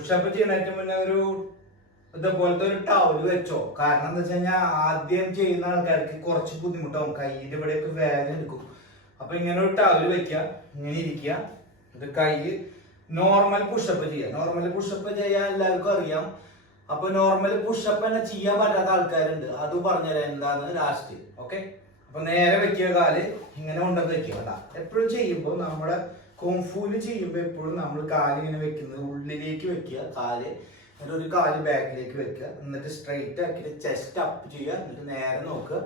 Pushup ചെയ്യണേറ്റ് മുന്നേ ഇതുപോലത്തെ ഒരു ടവല് വെച്ചോ. കാരണം എന്താ വെച്ച് കഴിഞ്ഞാൽ ആദ്യം ചെയ്യുന്ന ആൾക്കാർക്ക് കുറച്ച് ബുദ്ധിമുട്ടാവും, കൈയിന്റെ ഇവിടെയൊക്കെ വേദന എടുക്കും. അപ്പൊ ഇങ്ങനെ ഒരു ടവല് വെക്കുക, ഇങ്ങനെ ഇരിക്കുക, ഇത് കൈ നോർമൽ പുഷപ്പ് ചെയ്യുക. നോർമൽ പുഷപ്പ് ചെയ്യാൻ എല്ലാവർക്കും അറിയാം. അപ്പൊ നോർമൽ പുഷപ്പ് തന്നെ ചെയ്യാൻ പറ്റാത്ത ആൾക്കാരുണ്ട്, അത് പറഞ്ഞുതരാം എന്താന്ന് ലാസ്റ്റ്. ഓക്കെ, അപ്പൊ നേരെ വെക്കുക, കാല് ഇങ്ങനെ കൊണ്ടുവന്ന് വെക്കുക. കേട്ടാ, എപ്പോഴും ചെയ്യുമ്പോൾ നമ്മുടെ കുംഫുല് ചെയ്യുമ്പോൾ എപ്പോഴും നമ്മൾ കാല് ഇങ്ങനെ വെക്കുന്നത് ഉള്ളിലേക്ക് വെക്കുക, കാല് എന്നിട്ട് ഒരു കാല് ബാക്കിലേക്ക് വെക്കുക, എന്നിട്ട് സ്ട്രെയിറ്റ് ആക്കിയിട്ട് ചെസ്റ്റ് അപ്പ് ചെയ്യുക, എന്നിട്ട് നേരെ നോക്കുക.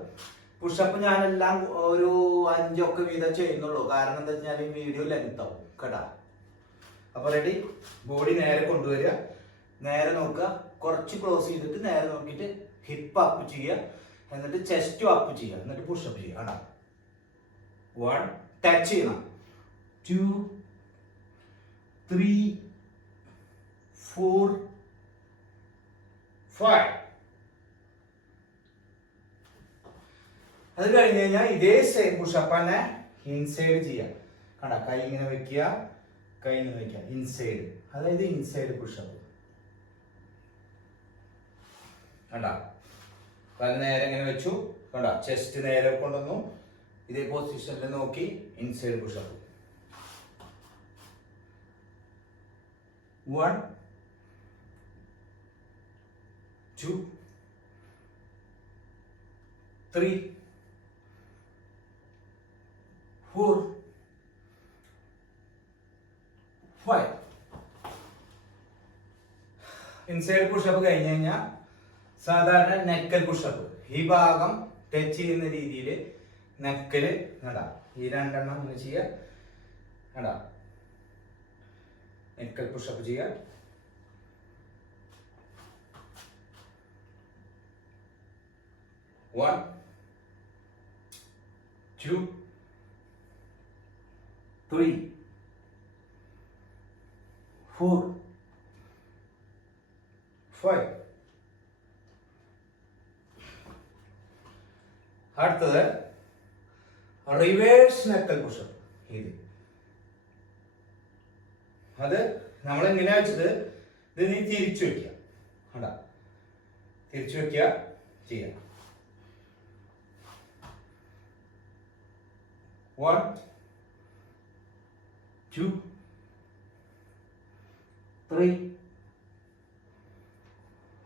പുഷപ്പ് ഞാനെല്ലാം ഒരു 5 വീതം ചെയ്യുന്നുള്ളൂ, കാരണം എന്താ വെച്ചാൽ ഈ വീഡിയോ ലെങ്ത് ആവും കേട്ടാ. അപ്പൊ റെഡി, ബോഡി നേരെ കൊണ്ടുവരിക, നേരെ നോക്കുക, കുറച്ച് ക്ലോസ് ചെയ്തിട്ട് നേരെ നോക്കിയിട്ട് ഹിപ്പ് അപ്പ് ചെയ്യുക, എന്നിട്ട് ചെസ്റ്റും അപ്പ് ചെയ്യുക, എന്നിട്ട് പുഷപ്പ് ചെയ്യുക. കേട്ടാ, 1 ടച്ച് ചെയ്യണം, 2 3 4 5. അത് കഴിഞ്ഞ് കഴിഞ്ഞാൽ ഇതേ സെയിം പുഷപ്പ് തന്നെ ഇൻസൈഡ് ചെയ്യാം. കണ്ട, കൈ ഇങ്ങനെ വെക്കുക, കൈ ഇങ്ങനെ വെക്കുക, ഇൻസൈഡ്, അതായത് ഇൻസൈഡ് പുഷപ്പ്. കണ്ട, കാല് നേരെ ഇങ്ങനെ വെച്ചു, കണ്ട, ചെസ്റ്റ് നേരെ കൊണ്ടുവന്നു, ഇതേ പൊസിഷനിൽ നോക്കി ഇൻസൈഡ് പുഷപ്പ്. 1 2 3 4 5. ഇൻസൈഡ് പുഷപ്പ് കഴിഞ്ഞ് കഴിഞ്ഞാൽ സാധാരണ നെക്കൽ പുഷപ്പ്, ഈ ഭാഗം ടച്ച് ചെയ്യുന്ന രീതിയിൽ നെക്കല് കണ്ട, ഈ 2 എണ്ണം ഒന്ന് ചെയ്യുക. കണ്ട, നെക്കൽ പുഷപ്പ് ചെയ്യുക. 1 2 3 4 5. അടുത്തത് റിവേഴ്സ് നെക്കൽ പുഷപ്പ്. ഇത് അത് നമ്മൾ എങ്ങനെയാ വെച്ചത്, ഇത് നീ തിരിച്ചു വെക്കുക. കണ്ട, തിരിച്ചു വെക്കുക, ചെയ്യാം. 1 2 3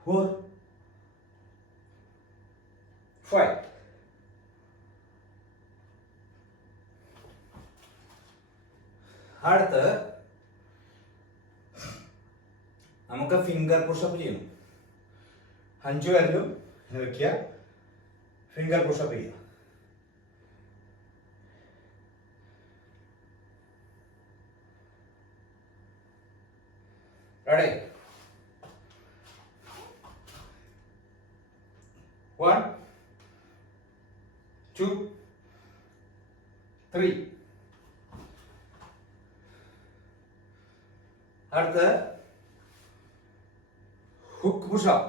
4 5. അടുത്ത് നമുക്ക് ഫിംഗർ പുഷപ്പ് ചെയ്യണം. 5 വിരലും വെക്കുക, ഫിംഗർ പുഷപ്പ് ചെയ്യുക. Ready? 1 2 3. അടുത്ത ഹുക്ക് പുഷപ്പ്.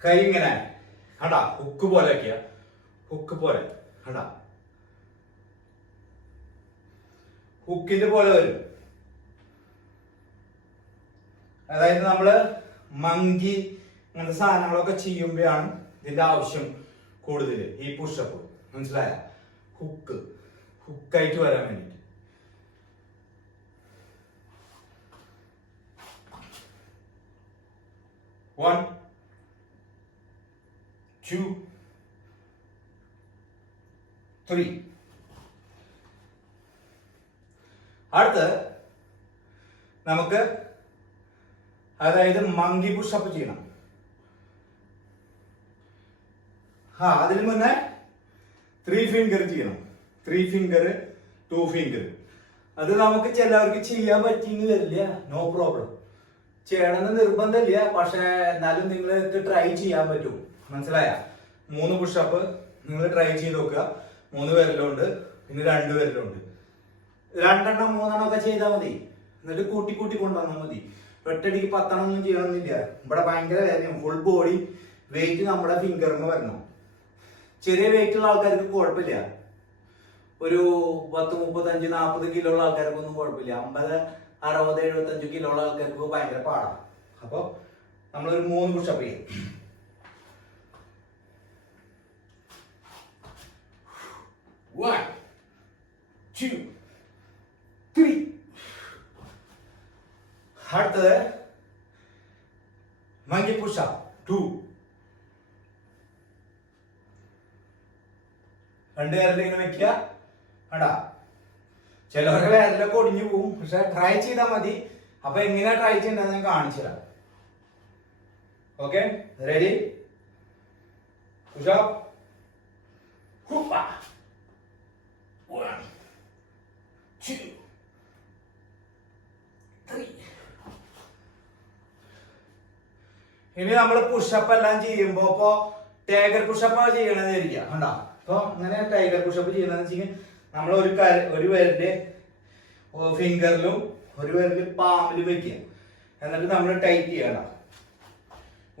കൈ ഇങ്ങനെ കണ്ട, ഹുക്ക് പോലെ വെക്കുക, ഹുക്ക് പോലെ കണ്ട, ഹുക്കിന്റെ പോലെ വരും. അതായത് നമ്മള് മങ്കി അങ്ങനത്തെ സാധനങ്ങളൊക്കെ ചെയ്യുമ്പോഴാണ് ഇതിന്റെ ആവശ്യം കൂടുതൽ, ഈ പുഷപ്പ്. മനസ്സിലായ? ഹുക്കായിട്ട് വരാൻ വേണ്ടിട്ട്. 1 2 3. അടുത്ത് നമുക്ക് അതായത് മങ്കി പുഷപ്പ് ചെയ്യണം. അതിന് മുന്നേ 3 ഫിംഗർ ചെയ്യണം. 3 ഫിംഗർ 2 ഫിംഗർ. അത് നമുക്ക് ചിലവർക്ക് ചെയ്യാൻ പറ്റിയെന്ന് വരില്ല, നോ പ്രോബ്ലം. ചെയ്യണമെന്ന് നിർബന്ധമില്ല, പക്ഷെ എന്നാലും നിങ്ങൾക്ക് ട്രൈ ചെയ്യാൻ പറ്റും. മനസ്സിലായ? 3 പുഷപ്പ് നിങ്ങൾ ട്രൈ ചെയ്ത് നോക്കുക. 3 വിരലുണ്ട്, പിന്നെ 2 വിരലുണ്ട്. 2 എണ്ണം 3 എണ്ണം ഒക്കെ ചെയ്താൽ മതി. എന്നിട്ട് കൂട്ടി കൂട്ടി കൊണ്ടുവന്നാൽ മതി. ഒറ്റയടിക്ക് 10 എണ്ണം ഒന്നും ചെയ്യണമെന്നില്ല. ഇവിടെ ഭയങ്കര വേദനയും. ഫുൾ ബോഡി വെയിറ്റ് നമ്മുടെ ഫിംഗറിന് വരണം. ചെറിയ വെയിറ്റ് ഉള്ള ആൾക്കാർക്ക് കുഴപ്പമില്ല. ഒരു 10, 35, 40 കിലോ ഉള്ള ആൾക്കാർക്കൊന്നും കുഴപ്പമില്ല. 50, 60-75 കിലോ ഉള്ള ആൾക്കാർക്ക് ഭയങ്കര പാടാണ്. അപ്പോൾ നമ്മളൊരു 3 പുഷപ്പ് ചെയ്യും. 1 2 3. അടുത്തത് മങ്കി പുഷപ്പ് 2. 2 വിരൽ ഇങ്ങനെ വെക്കുക. കണ്ടാ ചിലവരുടെ വിരലൊക്കെ ഒടിഞ്ഞു പോകും, പക്ഷെ ട്രൈ ചെയ്താൽ മതി. അപ്പൊ എങ്ങനെയാ ട്രൈ ചെയ്യേണ്ടത് ഞാൻ കാണിച്ചു തരാം. Okay, ready? പുഷപ്പ് 1 2 3. ഇനി നമ്മൾ പുഷപ്പ് എല്ലാം ചെയ്യുമ്പോ ഇപ്പൊ ടൈഗർ പുഷപ്പ് ചെയ്യണമെന്നിരിക്കുക. കണ്ടോ? അപ്പൊ അങ്ങനെ ടൈഗർ പുഷപ്പ് ചെയ്യണമെന്ന് വെച്ചാൽ നമ്മൾ ഒരു വിരലിന്റെ ഫിംഗറിലും ഒരു വിരല് പാമ്പിൽ വെക്കുക. എന്നിട്ട് നമ്മൾ ടൈറ്റ് ചെയ്യണം.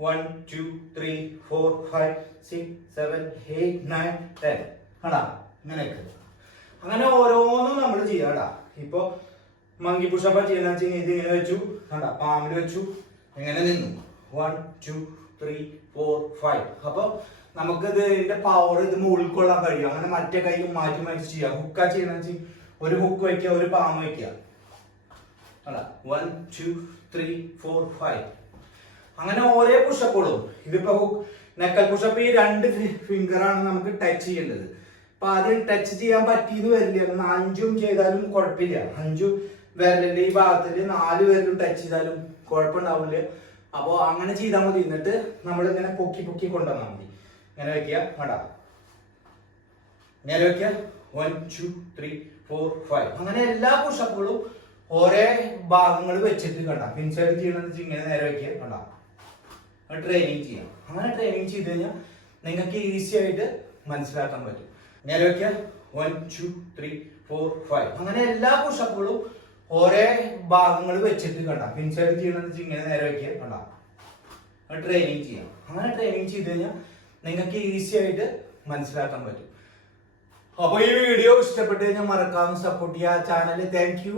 1 2 3 4 5 6 7 8 9 10. കണ്ടാ? ഇങ്ങനെയൊക്കെ അങ്ങനെ ഓരോന്നും നമ്മൾ ചെയ്യാടാ. ഇപ്പൊ മങ്കി പുഷപ്പ് ചെയ്യുന്ന വെച്ചാൽ ഇത് ഇങ്ങനെ വെച്ചു, കണ്ടാ? പാമ്പിൽ വെച്ചു, ഇങ്ങനെ നിന്നു. 1 2 3 4 5. അപ്പൊ നമുക്ക് ഇതിന്റെ പവർ ഇത് ഉൾക്കൊള്ളാൻ കഴിയും. അങ്ങനെ മറ്റേ കൈ മാറ്റി മാറ്റി ചെയ്യാം. ഹുക്കാ ചെയ്യുന്ന വെച്ചാൽ ഒരു ഹുക്ക് വയ്ക്കുക, ഒരു പാമ്പ് വയ്ക്കുക. 1 2 3 4 5. അങ്ങനെ ഓരോ പുഷപ്പുകളും. ഇതിപ്പോ നെക്കൽ പുഷപ്പ് ഈ 2 ഫിംഗറാണ് നമുക്ക് ടച്ച് ചെയ്യേണ്ടത്. അപ്പൊ ആദ്യം ടച്ച് ചെയ്യാൻ പറ്റിയെന്ന് വരില്ല. 5ഉം ചെയ്താലും കുഴപ്പമില്ല. 5 വിരലിന്റെ ഈ ഭാഗത്തില് 4 വിരലും ടച്ച് ചെയ്താലും കുഴപ്പമുണ്ടാവില്ല. അപ്പൊ അങ്ങനെ ചെയ്താൽ മതി. എന്നിട്ട് നമ്മൾ ഇങ്ങനെ പൊക്കി പൊക്കി കൊണ്ടുവന്നാൽ മതി. ഇങ്ങനെ വെക്കുക. വേണ്ട, ഇങ്ങനെ വെക്കുക. 1 2 3 4 5. അങ്ങനെ എല്ലാ പുഷപ്പുകളും ഓരോ ഭാഗങ്ങൾ വെച്ചിട്ട് കണ്ട ഇൻസൈഡ് ചെയ്യണമെന്ന് ഇങ്ങനെ നേരെ വെക്കുക. കണ്ട ട്രെയിനിങ് ചെയ്യാം. അങ്ങനെ ട്രെയിനിങ് ചെയ്ത് കഴിഞ്ഞാൽ നിങ്ങൾക്ക് ഈസി ആയിട്ട് മനസ്സിലാക്കാൻ പറ്റും. നേരെ വെക്കുക. 1 2 3 4 5. അങ്ങനെ എല്ലാ പുഷപ്പുകളും ഓരോ ഭാഗങ്ങൾ വെച്ചിട്ട് കണ്ട ഇൻസൈഡ് ചെയ്യണമെന്ന് ഇങ്ങനെ നേരെ വെക്കുക. കണ്ട ട്രെയിനിങ് ചെയ്യാം. അങ്ങനെ ട്രെയിനിങ് ചെയ്ത് കഴിഞ്ഞാൽ നിങ്ങൾക്ക് ഈസി ആയിട്ട് മനസ്സിലാക്കാൻ പറ്റും. അപ്പൊ ഈ വീഡിയോ ഇഷ്ടപ്പെട്ട് കഴിഞ്ഞാൽ മറക്കാതെ സപ്പോർട്ട് ചെയ്യുക ചാനൽ. Thank you.